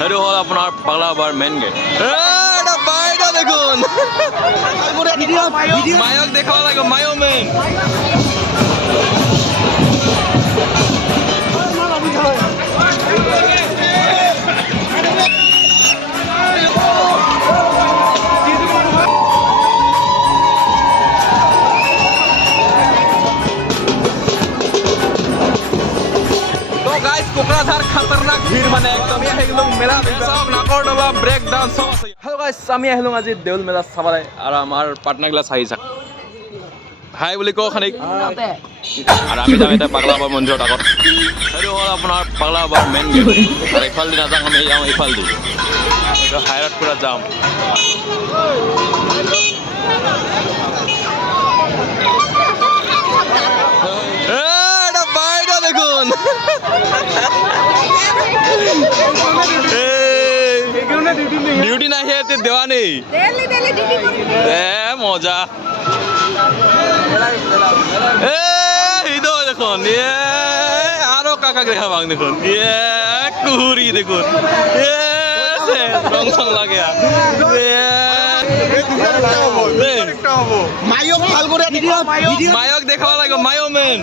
সেইটো হ'ল আপোনাৰ পাগলাবাৰ মেইন গেট। এটা বাইদেউ দেখোন মায়ক দেখাব লাগিব, মায়ো মেইন। কোকৰাঝাৰ খাতৰনাক ভিৰ মানে একদম আহিলোঁ মেলা চাওক নাকৰ ডলা ব্ৰেক ডান্স চব আছে। হেল্ল' গাইছ, আমি আহিলোঁ আজি দেউল মেলা চাবলৈ আৰু আমাৰ পাৰ্টনাৰগিলা চাই যাক হাই বুলি কওঁ খানিক। আৰু আমি যাম এতিয়া পাগলাবাৰ মন্দিৰত আগত। সেইটো হ'ল আপোনাৰ পাগলাবাৰ মেইন গেট। আৰু এইফালেদি নাযাওঁ, আমি যাওঁ এইফালেদি। এইটো হাইৰাত পুৰা যাম। এটা বাইদেউ দেখোন ডিউটি নাহি দেওয়া নেই মজা দেখুন আরো কাকা দেখা পাক দেখুন কুহুরি দেখুন রং সং লাগে মায়ক দেখাব লাগিব, মায়ো মেইন।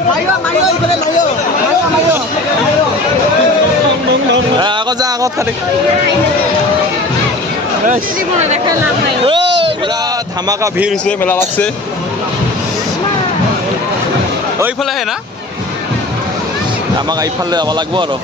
আগত যা, আগত খালি পুৰা ধামাকা ভিৰ হৈছে, মেলা লাগছে। এইফালে আহে না, আমাক এইফালে যাব লাগিব আৰু।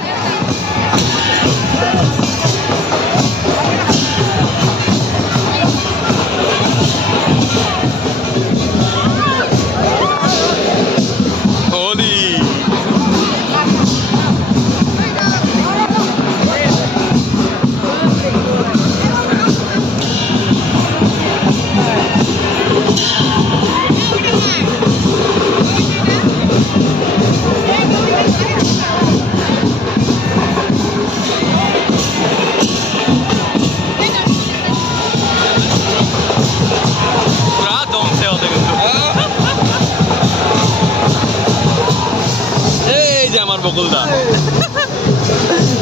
আমাৰ বকুলদা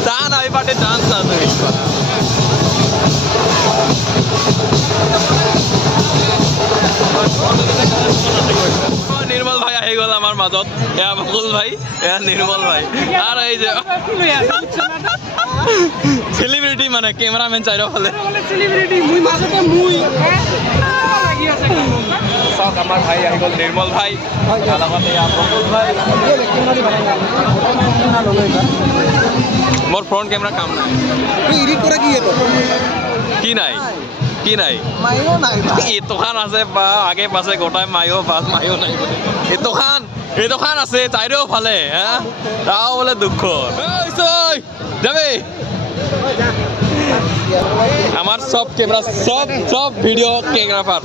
টান আমি পাটে ডান্স না তুমি নিৰ্মল ভাই আহি গ'ল আমাৰ মাজত। এয়া বকুল ভাই, এয়া নিৰ্মল ভাই। আৰু এই যে সেলিব্ৰিটি মানে কেমেৰামেন চাৰিওফালে চাওক আমাৰ ভাই আহি গ'ল, নিৰ্মল ভাই। মোৰ ফ্ৰণ্ট কেমেৰা কাম নাই, কি নাই কি নাই এইটোখান আছে বা আগে পাছে গোটাই মায়ো বাছ মায়ো নাই এইটোখান আছে চাৰিওফালে হা, তাও বোলে দুঃখ যাবে। আমার সব ক্যামেরা সব ভিডিওগ্রাফার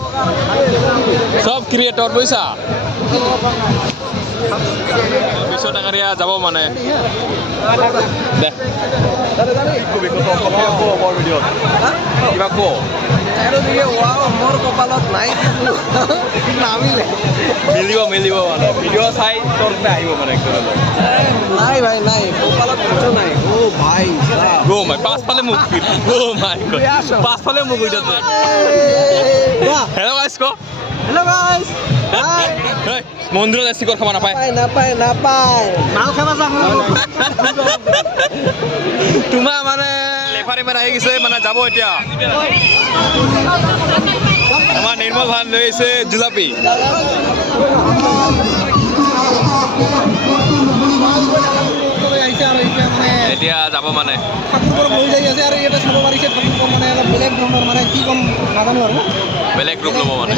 সব ক্রিয়েটর বুঝছা 200 টাকারিয়া যাব মানে দে কিবা কো মোৰ কপালত নাই মিলিব মানে ভিডিও চাই তোৰ আহিব মানে নাই ভাই নাই কপালত কিছু নাই। ও ভাই পাঁচফালে মুখ পাঁচফালে মুখ হেল্ল' গাইছ কো হেল্ল' গাইছ মন্দিৰত এচি খাব নাপায় মাল খাব যাম তোমাৰ মানে লেফাৰী মানে আহি গৈছে মানে যাব এতিয়া। আমাৰ নিৰ্মল ভান লৈ আহিছে জুলাপি। এতিয়া যাব মানে বেলেগ গ্ৰুপ ল'ব মানে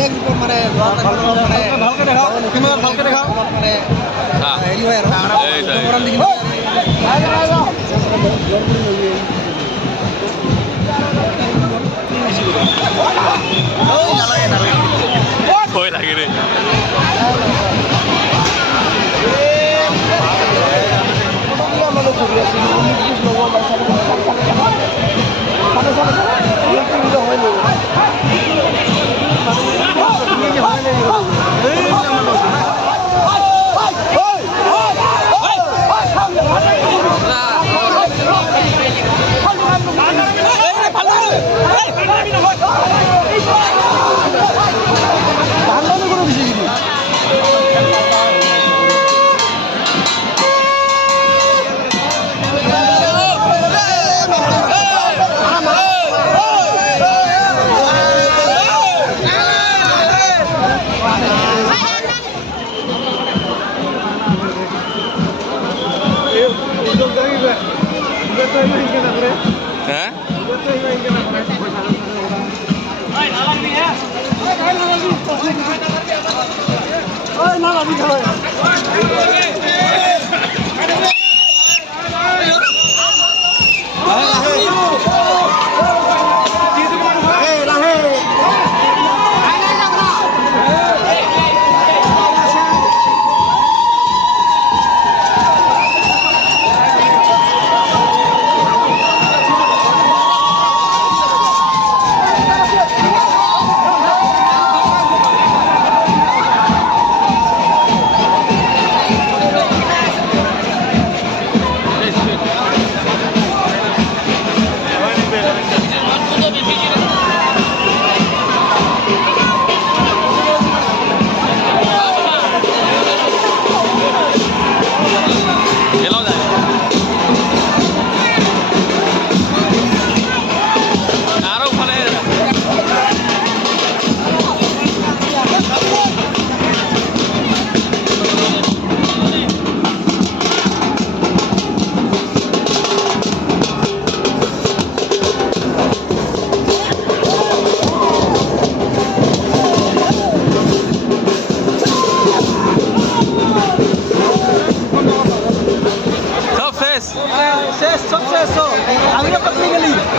ভয় লাগে রে।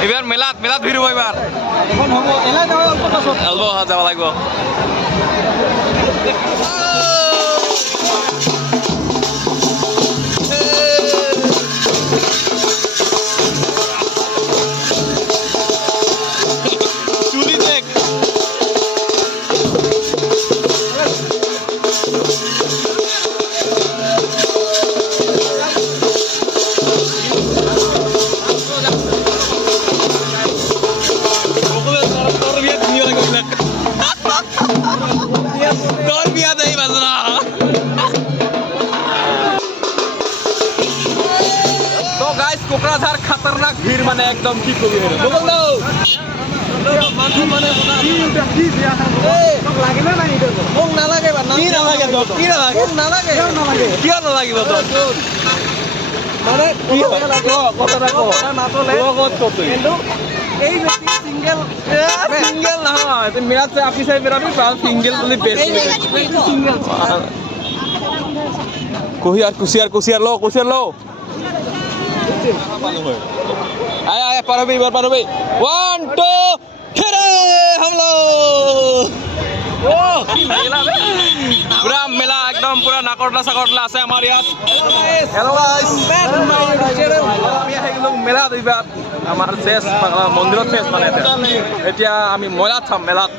এবার মেলাত ভিড় হবো এবার অল্প যাব লাগব কোকরাঝার খতরনাক ভিড় মানে একদম কি কবি কুচিয়ার লো आया पार हो गई 1 2 खेरे हम लोग पूरा मेला एकदम पूरा नाकटला साकटला আছে আমার ইয়াত हेलो गाइस আমি আহিলো মেলা দিবাত আমার শেষ মন্দিৰত শেষ মানে এতিয়া আমি মেলাত চাম মেলাত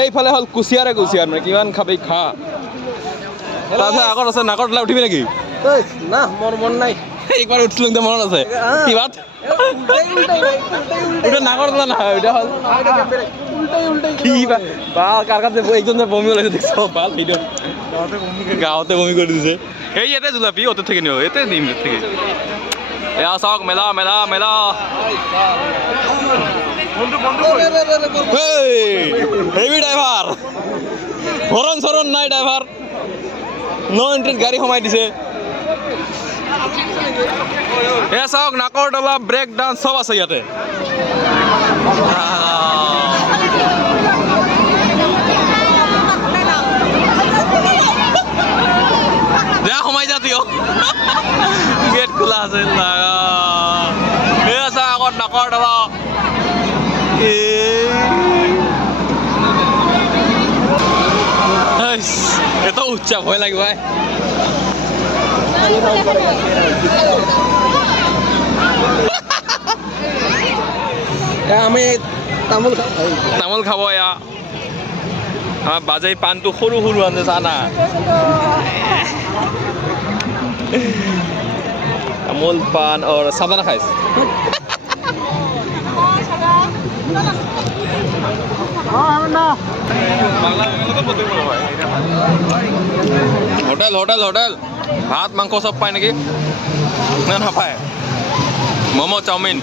এইফালে হল কুচিয়াৰ মানে কিমান খাবি খা তাতে আগত আছে নাকটলা উঠিবি নেকি না মোর মন নাই একবার উঠছিলাম তো মনে আছে কি বাত ওটা নাগরদোলা না ওটা হল কি বা কার কাছে একজন বমি হলে দেখছো বাল ভিডিও গাঁৱতে বমি করে দিছে এই এতে জুলাপি ওতে থেকে নিও এতে নিম থেকে এয়া চাওক মেলা মেলা মেলা হেভি ড্রাইভার হরণ সরণ নাই ড্রাইভার নো এন্ট্রি গাড়ী সোমাই দিছে এ চাওক নাকৰদলা ব্ৰেক ডান্স চব আছে ইয়াতে যা সোমাই যা তুইও গেট খোলা আছে এ চা আগত নাকৰদলা এত উচ্চা ভয় লাগিব আমি তামোল খাব এয়া আমাৰ বাজাই পাণটো সৰু সৰু আনে জানা তামোল পাণ और সাবানা খাইছ হোটেল হোটেল হোটেল ভাত মাংস সব পায় নাকি না নাপায় ম'ম' চাওমিন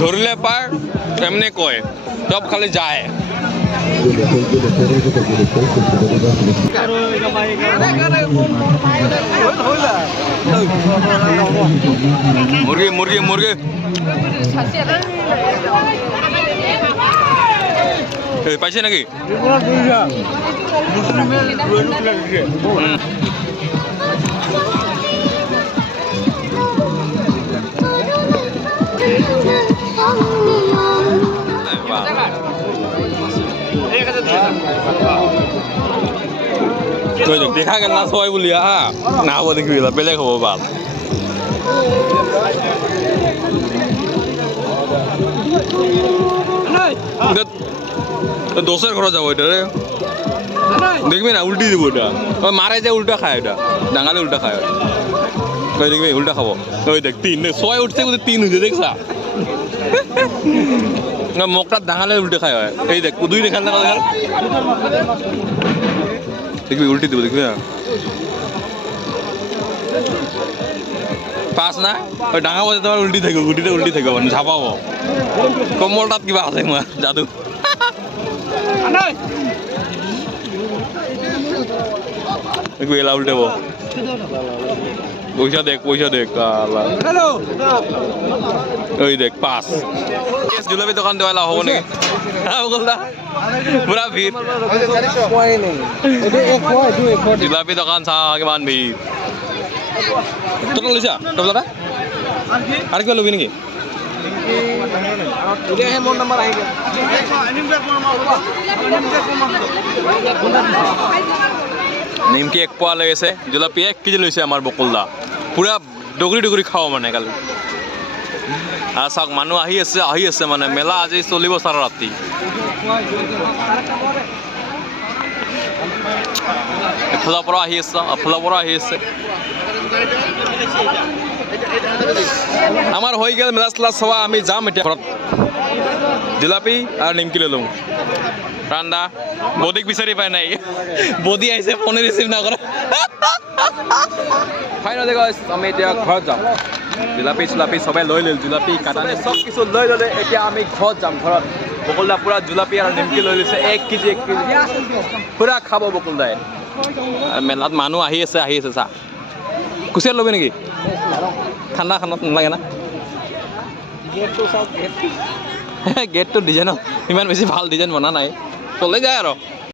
ধৰিলে পায় এমনি কয় চব খালি যায় মুরগি মুরগি মুরগি পাইছে নাকি দেখা গেল না সবাই বলি না হবো দেখবি বেলেগ হবো ভাল দোষের ঘরে যাবো এটা রে দেখবি না উল্টি দিব এটা মারে যে উল্টা খায় এটা ডাঙালে উল্টা খায় ওই দেখবি উল্টা খাবো ওই দেখ 3 ছয় উঠছে 3 হয়েছে দেখছা মুখটা ডাঙালে উল্টে খায় হয় এই দেখ 2 দেখাল না দেখবি উল্টি দিব দেখবি না পাঁচ না ওই ডাঙা বজে তোমার উল্টি থাকো গুটিতে উল্টি থাকো মানে ঝাপাবো কম্বলটাত কিবা আছে মই যাদু গেলা উল্টাব পয়সা দেখ আল্লাহ ওই দেখ 5 জুলাপি দোকান দেওয়া লাভ হবো নাকি পুরা ভিড় জুলাপি দোকান চা কিমান ভিড় তোরা লৈছা টপলাটা আৰু কিবা ল'বি নেকি নিমকি 1 পোৱা লৈ আছে জুলাপি 1 কেজি লৈছে আমাৰ বকুলদা পুৰা ডগৰি খাব মানে কালি আৰু চাওক মানুহ আহি আছে মানে মেলা আজি চলিব চাৰা ৰাতি এফালৰ পৰা আহি আছে আমাৰ হৈ গ'ল মেলা চেলা চোৱা আমি যাম এতিয়া ঘৰত জিলাপি আৰু নিমকি লৈ লওঁ ৰান্দা বডিক বিচাৰি পাই নাই বডি আহিছে ফোনে ৰিচিভ নকৰে ফাইনেলি গাইছ আমি এতিয়া ঘৰত যাম জিলাপি চিলাপি চবে লৈ ল'ল জিলাপি কাটানে চব কিছু লৈ ল'লে এতিয়া আমি ঘৰত যাম ঘৰত বকুলদা পুৰা জিলাপি আৰু নিমকি লৈ লৈছে 1 কেজি পুৰা খাব বকুলদাই মেলাত মানুহ আহি আছে চা কুচিয়া ল'বি নেকি ঠাণ্ডা খানাত নালাগে না গেটটো ডিজাইন ইমান বেছি ভাল ডিজাইন বনা নাই চলে যায় আৰু